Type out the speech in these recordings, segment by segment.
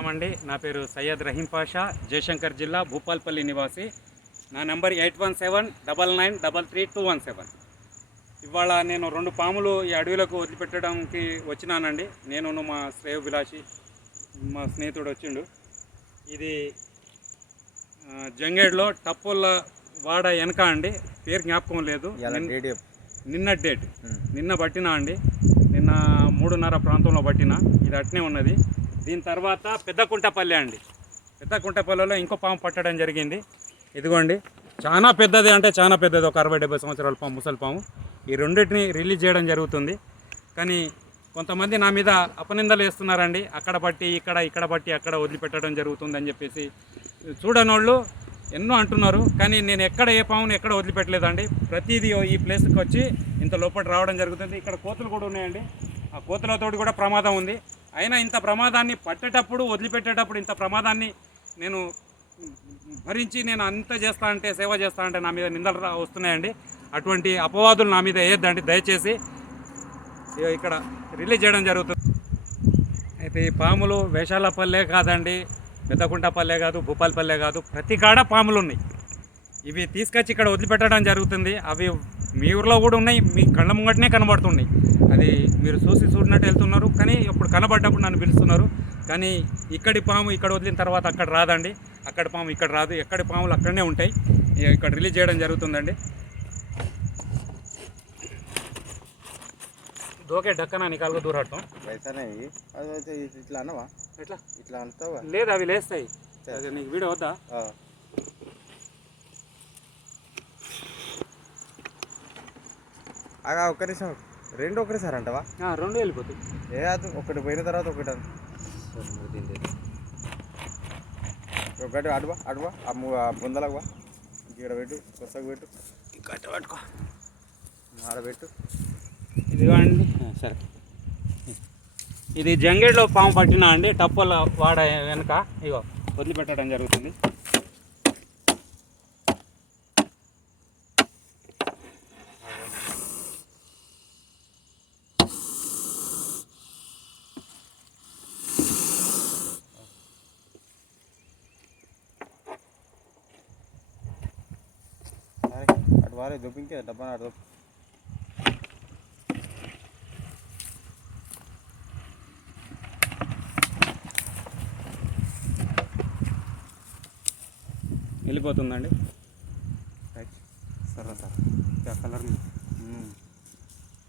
అండి నా పేరు సయ్యద్ రహీం పాషా జయశంకర్ జిల్లా భూపాల్పల్లి నివాసి. నా number eight one seven double nine double three two one seven. ఇవాళ నేను రెండు పాములు ఈ అడవిలోకి వదిలిపెట్టడానికి వచ్చినానండి. నేను మా శ్రేయోభిలాషి మా స్నేహితుడు వచ్చిండు. ఇది జంగేడ్లో టప్పుల వాడ వెనక అండి. పేరు జ్ఞాపకం లేదు. నిన్న డేట్. నిన్న పట్టినా అండి. నిన్న మూడున్నర ప్రాంతంలో పట్టిన. ఇది అట్నే ఉన్నది. దీని తర్వాత పెద్దకుంటపల్లి అండి. పెద్దకుంటపల్లిలో ఇంకో పాము పట్టడం జరిగింది. ఇదిగోండి చాలా పెద్దది అంటే చాలా పెద్దది ఒక అరవై డెబ్బై సంవత్సరాల పాము ముసలి పాము. ఈ రెండింటిని రిలీజ్ చేయడం జరుగుతుంది. కానీ కొంతమంది నా మీద అపనిందలు వేస్తున్నారండి. అక్కడ పట్టి ఇక్కడ ఇక్కడ పట్టి అక్కడ వదిలిపెట్టడం జరుగుతుంది అని చెప్పేసి చూడనోళ్ళు ఎన్నో అంటున్నారు. కానీ నేను ఎక్కడ ఏ పామును ఎక్కడ వదిలిపెట్టలేదండి. ప్రతిదీ ఈ ప్లేస్కి వచ్చి ఇంత లోపల రావడం జరుగుతుంది. ఇక్కడ కోతులు కూడా ఉన్నాయండి. ఆ కోతులతోటి కూడా ప్రమాదం ఉంది. అయినా ఇంత ప్రమాదాన్ని పట్టేటప్పుడు వదిలిపెట్టేటప్పుడు ఇంత ప్రమాదాన్ని నేను భరించి నేను అంత చేస్తా అంటే సేవ చేస్తా అంటే నా మీద నిందలు వస్తున్నాయండి. అటువంటి అపవాదులు నా మీద వేయద్దండి. దయచేసి ఇక్కడ రిలీజ్ చేయడం జరుగుతుంది. అయితే ఈ పాములు వేషాల పల్లె కాదండి. పెద్దకుంటపల్లె కాదు భూపాలపల్లె కాదు ప్రతి కాడ పాములు ఉన్నాయి. ఇవి తీసుకొచ్చి ఇక్కడ వదిలిపెట్టడం జరుగుతుంది. అవి మీ ఊర్లో కూడా ఉన్నాయి మీ కళ్ళ ముంగటనే కనబడుతున్నాయి. అది మీరు చూసి చూడనట్టు వెళ్తున్నారు. కానీ ఇప్పుడు కనబడ్డప్పుడు నన్ను పిలుస్తున్నారు. కానీ ఇక్కడి పాము ఇక్కడ వదిలిన తర్వాత అక్కడ రాదండి. అక్కడ పాము ఇక్కడ రాదు. ఎక్కడి పాములు అక్కడనే ఉంటాయి. ఇక ఇక్కడ రిలీజ్ చేయడం జరుగుతుందండి. దోకే డక్కన నికాలుగా అయితే ఇ- ఇట్లా అన్నవా? ఎట్లా? ఇట్లా అంటావా? లేదు అవి లేస్తాయి. నీకు వీడియో వద్దా? ఒక్క నిమిషం. రెండు ఒకటేసారి అంటావా రెండు వెళ్ళిపోతాయి. ఏ అది ఒకటి పోయిన తర్వాత ఒకటి అది ఒకటి అడువా అడువా ఆ బుందలకు వా ఇక్కడ పెట్టు కొత్తగా పెట్టు. కట్ట పట్టుకో. ఆడ పెట్టు. ఇదిగోండి. ఆ, సరే. ఇది జంగేడ్లో పాము పట్టినా అండి టప్పుల వాడ వెనక. ఇగో వదిలిపెట్టడం జరుగుతుంది. అటు వారే దొప్పింకే డబ్బా అటు దొప్పు వెళ్ళిపోతుందండి. సరే సార్. కలర్.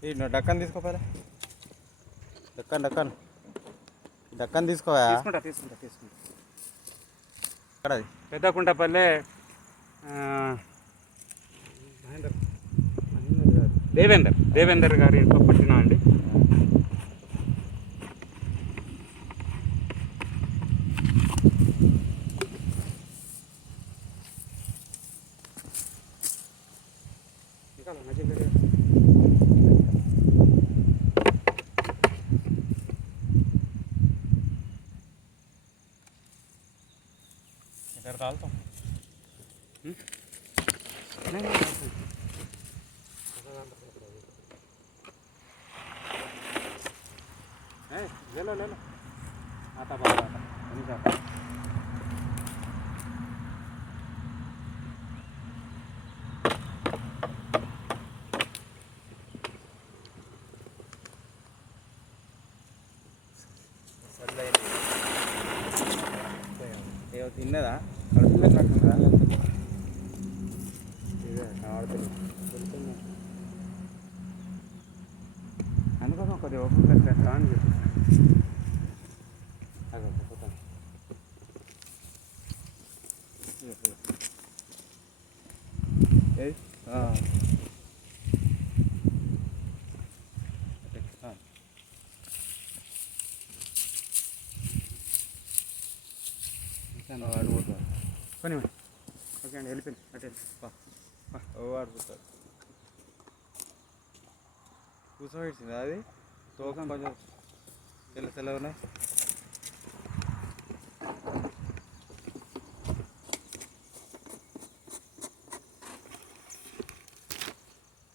ఈ నువ్వు డక్కన్ తీసుకోపోలే. డక్కన్ డక్కన్. డక్కన్ తీసుకోవా? తీసుకుంటా తీసుకుంటా తీసుకుంటా. పెద్దకుంటపల్లె ఆ, మహేందర్ మహేందర్ కాదు. దేవేందర్. దేవేందర్ గారి ఇంట్లో పట్టినా అండి. మంచిగా పెట్టు. ले लो ले लो आता बाबा आता नहीं जाता ఏవో తిన్నదా కడుపులో కట్టుందా ఇదే ఆడుతుంది అందుకోసం కొద్దిగా ఓపెన్ కట్టేస్తా అని చెప్పి అదే పోతాను ఏయ్ ఆ. ఆ. ఓకే అండి వెళ్ళిపోయింది అటు వెళ్ళి బా కూర్చోబెట్టిందా అది? తోకం కొంచెం తెల్ల తెల్ల ఉన్నాయి